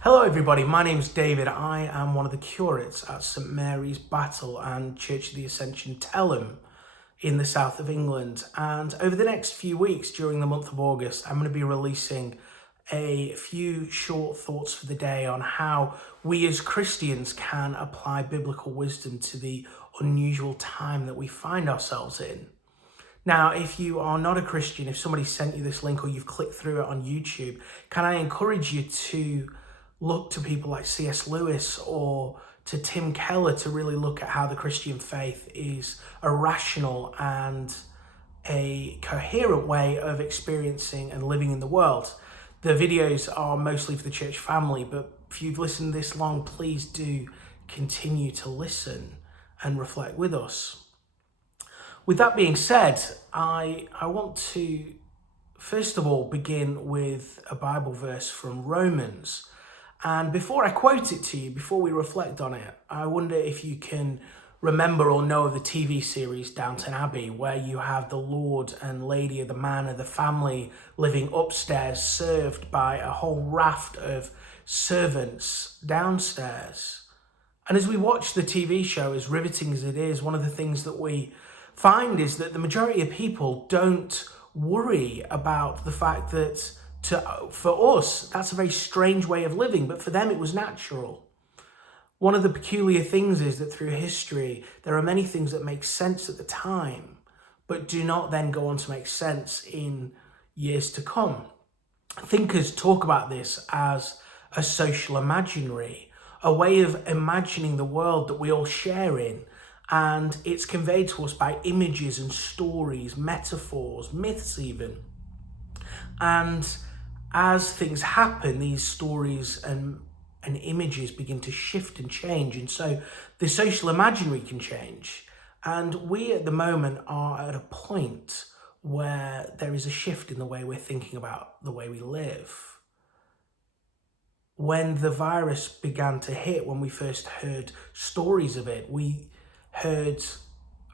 Hello everybody, my name's David. I am one of the curates at St Mary's Battle and Church of the Ascension Telham in the south of England. And over the next few weeks during the month of August, I'm going to be releasing a few short thoughts for the day on how we as Christians can apply biblical wisdom to the unusual time that we find ourselves in. Now, if you are not a Christian, if somebody sent you this link or you've clicked through it on YouTube, can I encourage you to look to people like C.S. Lewis or to Tim Keller to really look at how the Christian faith is a rational and a coherent way of experiencing and living in the world. The videos are mostly for the church family, but if you've listened this long, please do continue to listen and reflect with us. With that being said, I want to first of all begin with a Bible verse from Romans. And before I quote it to you, before we reflect on it, I wonder if you can remember or know of the TV series Downton Abbey, where you have the Lord and Lady of the Manor, the family living upstairs, served by a whole raft of servants downstairs. And as we watch the TV show, as riveting as it is, one of the things that we find is that the majority of people don't worry about the fact that for us, that's a very strange way of living, but for them it was natural. One of the peculiar things is that through history, there are many things that make sense at the time, but do not then go on to make sense in years to come. Thinkers talk about this as a social imaginary, a way of imagining the world that we all share in, and it's conveyed to us by images and stories, metaphors, myths even. And as things happen, these stories and images begin to shift and change. And so the social imaginary can change. And we at the moment are at a point where there is a shift in the way we're thinking about the way we live. When the virus began to hit, when we first heard stories of it, we heard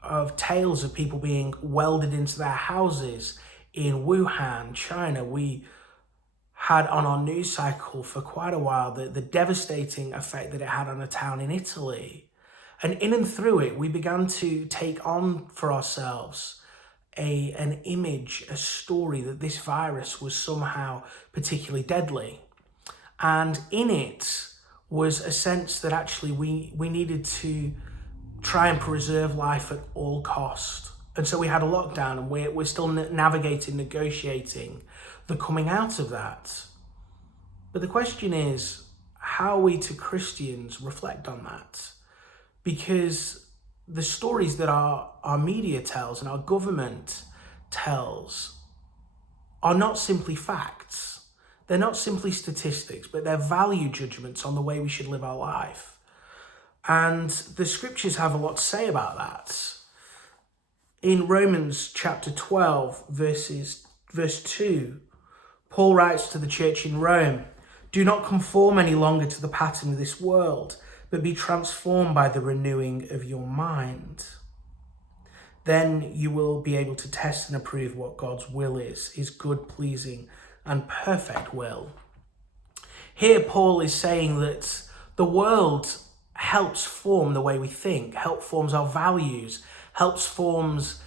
of tales of people being welded into their houses in Wuhan, China. We had on our news cycle for quite a while the devastating effect that it had on a town in Italy. And in and through it, we began to take on for ourselves an image, a story that this virus was somehow particularly deadly. And in it was a sense that actually we needed to try and preserve life at all cost. And so we had a lockdown, and we're still navigating, negotiating the coming out of that. But the question is, how we to Christians reflect on that? Because the stories that our media tells and our government tells are not simply facts. They're not simply statistics, but they're value judgments on the way we should live our life. And the scriptures have a lot to say about that. In Romans chapter 12, verse 2, Paul writes to the church in Rome, "Do not conform any longer to the pattern of this world, but be transformed by the renewing of your mind. Then you will be able to test and approve what God's will is, his good, pleasing, and perfect will." Here Paul is saying that the world helps form the way we think, helps forms our values, helps forms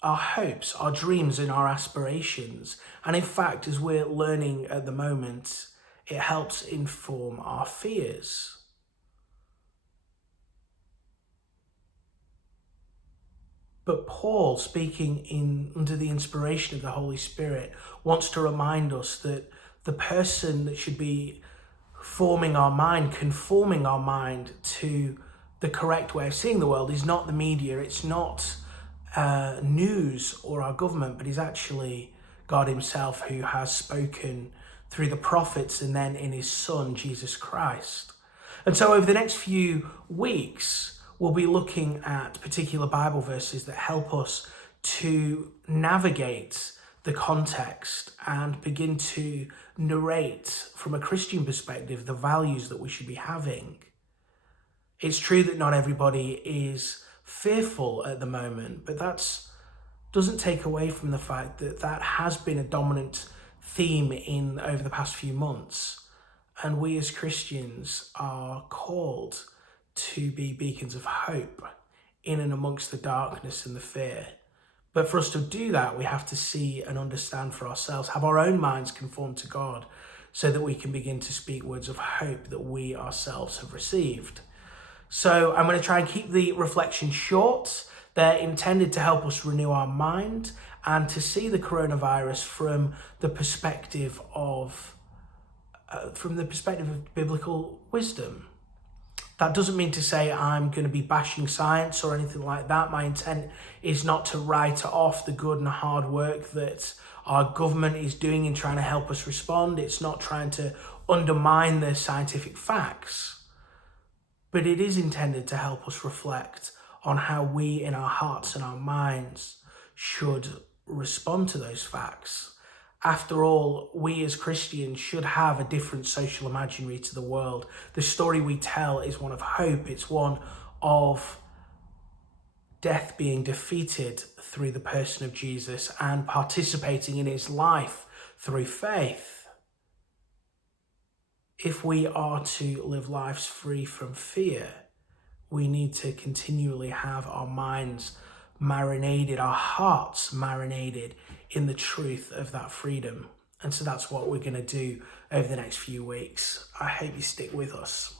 our hopes, our dreams, and our aspirations. And in fact, as we're learning at the moment, it helps inform our fears. But Paul, speaking under the inspiration of the Holy Spirit, wants to remind us that the person that should be forming our mind, conforming our mind to the correct way of seeing the world, is not the media, it's not news or our government, but is actually God himself, who has spoken through the prophets and then in his Son, Jesus Christ. And so over the next few weeks, we'll be looking at particular Bible verses that help us to navigate the context and begin to narrate from a Christian perspective the values that we should be having. It's true that not everybody is fearful at the moment, but that doesn't take away from the fact that that has been a dominant theme in over the past few months. And we as Christians are called to be beacons of hope in and amongst the darkness and the fear. But for us to do that, we have to see and understand for ourselves, have our own minds conformed to God, so that we can begin to speak words of hope that we ourselves have received. So I'm going to try and keep the reflections short. They're intended to help us renew our mind and to see the coronavirus from the perspective of biblical wisdom. That doesn't mean to say I'm going to be bashing science or anything like that. My intent is not to write off the good and hard work that our government is doing in trying to help us respond. It's not trying to undermine the scientific facts. But it is intended to help us reflect on how we in our hearts and our minds should respond to those facts. After all, we as Christians should have a different social imaginary to the world. The story we tell is one of hope. It's one of death being defeated through the person of Jesus and participating in his life through faith. If we are to live lives free from fear, we need to continually have our minds marinated, our hearts marinated in the truth of that freedom. And so that's what we're going to do over the next few weeks. I hope you stick with us.